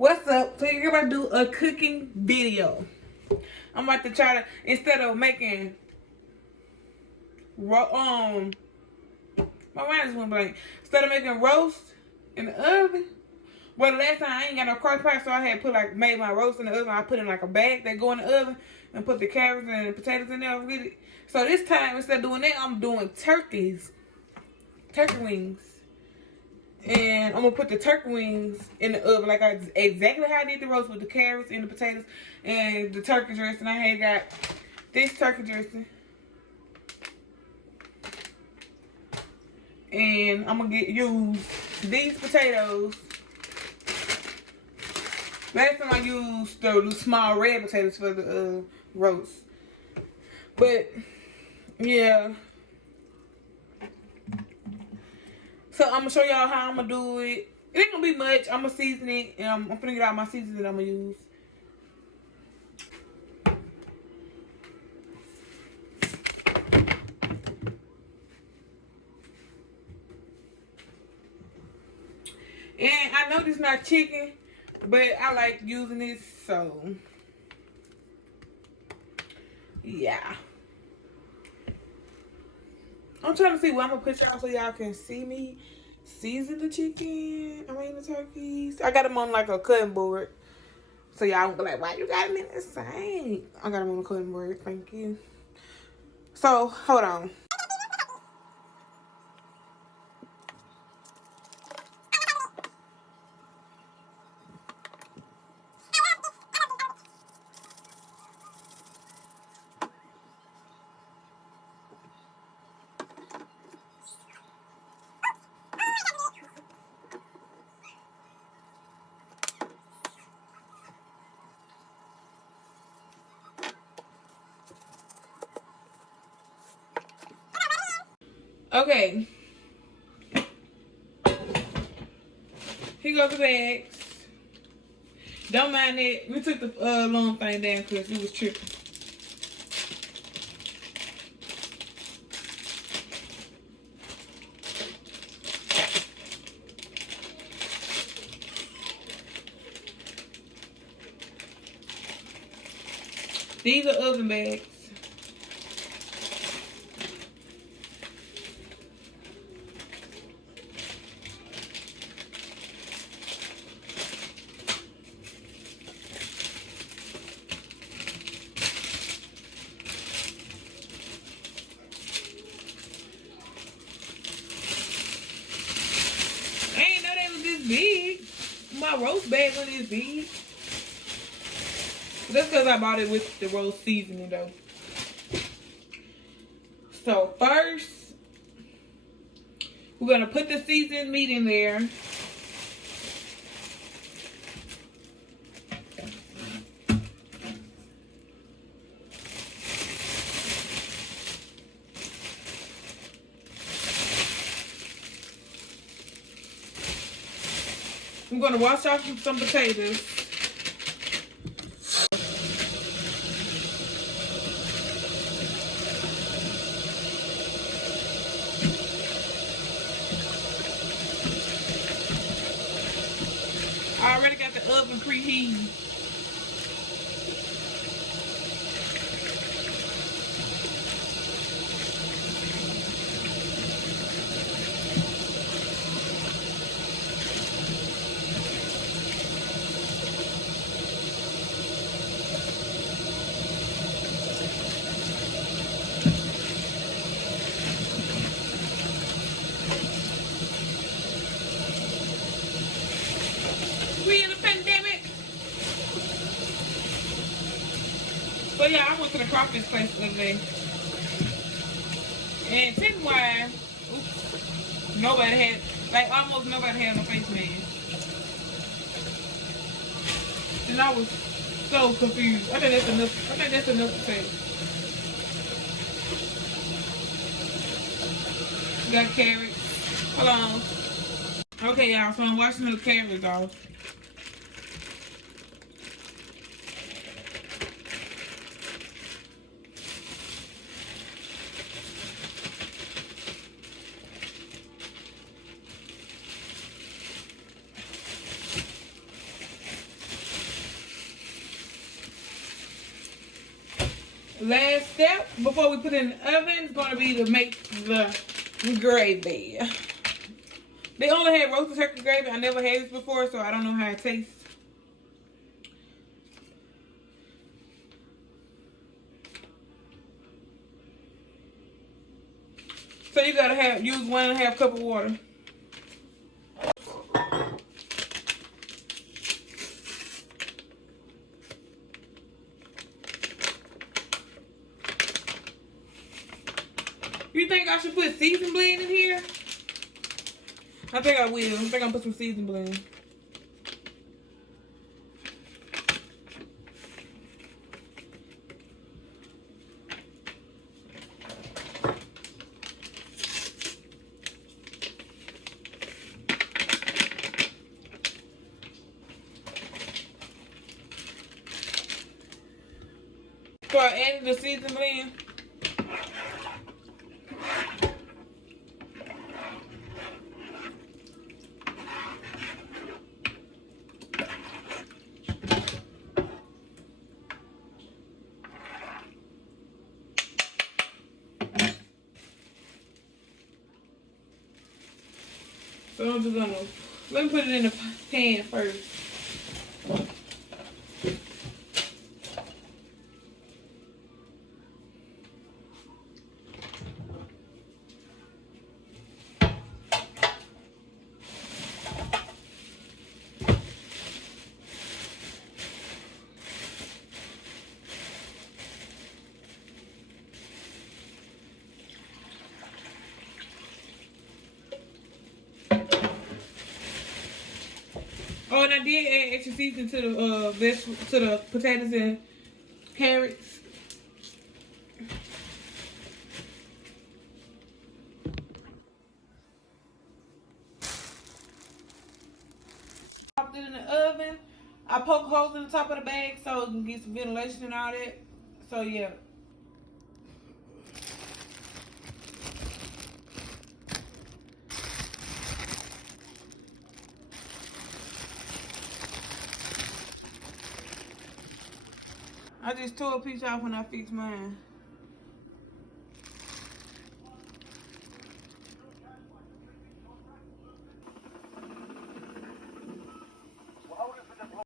What's up? So you're about to do a cooking video. I'm about to try to, instead of making my mind just went blank. Instead of making roast in the oven. Well, the last time I ain't got no crock pot, so I had made my roast in the oven. I put in like a bag that go in the oven and put the carrots and the potatoes in there with it. So this time, instead of doing that, I'm doing turkey wings. And I'm gonna put the turkey wings in the oven like exactly how I did the roast with the carrots and the potatoes and the turkey dressing. I had got this turkey dressing. And I'm gonna use these potatoes. Last time I used the small red potatoes for the roast. But yeah. So I'm gonna show y'all how I'm gonna do it. It ain't gonna be much. I'm gonna season it, and I'm gonna get out my seasoning that I'm gonna use. And I know this is not chicken, but I like using this, so yeah. I'm trying to see what I'm gonna put y'all so y'all can see me season the chicken. The turkeys. I got them on like a cutting board. So y'all won't be like, why you got them in the sink? I got them on the cutting board. Thank you. So, hold on. Okay. Here goes the bags. Don't mind it. We took the long thing down because it was tripping. These are oven bags. I ain't know they was this big. My roast bag was this big. That's because I bought it with the roast seasoning though. So first, we're gonna put the seasoned meat in there. I'm gonna wash off some potatoes. I already got the oven preheating. We in a pandemic. So yeah, I went to the crawfish place the other day. And chicken-wise, nobody had, almost nobody had no face mask. And I was so confused. I think that's enough to say. Got carrots. Hold on. Okay, y'all, so I'm washing the carrots off. Last step before we put it in the oven is going to be to make the gravy. They only had roasted turkey gravy. I never had this before, so I don't know how it tastes. So you gotta use 1.5 cup of water. You think I should put season blend in here? I think I will. I think I'm gonna put some season blend. Start adding the season blend. So I'm just gonna, let me put it in the pan first. Oh, and I did add extra seasoning to the potatoes and carrots. Popped it in the oven. I poke holes in the top of the bag so it can get some ventilation and all that. So yeah. I just tore a piece off when I fixed mine.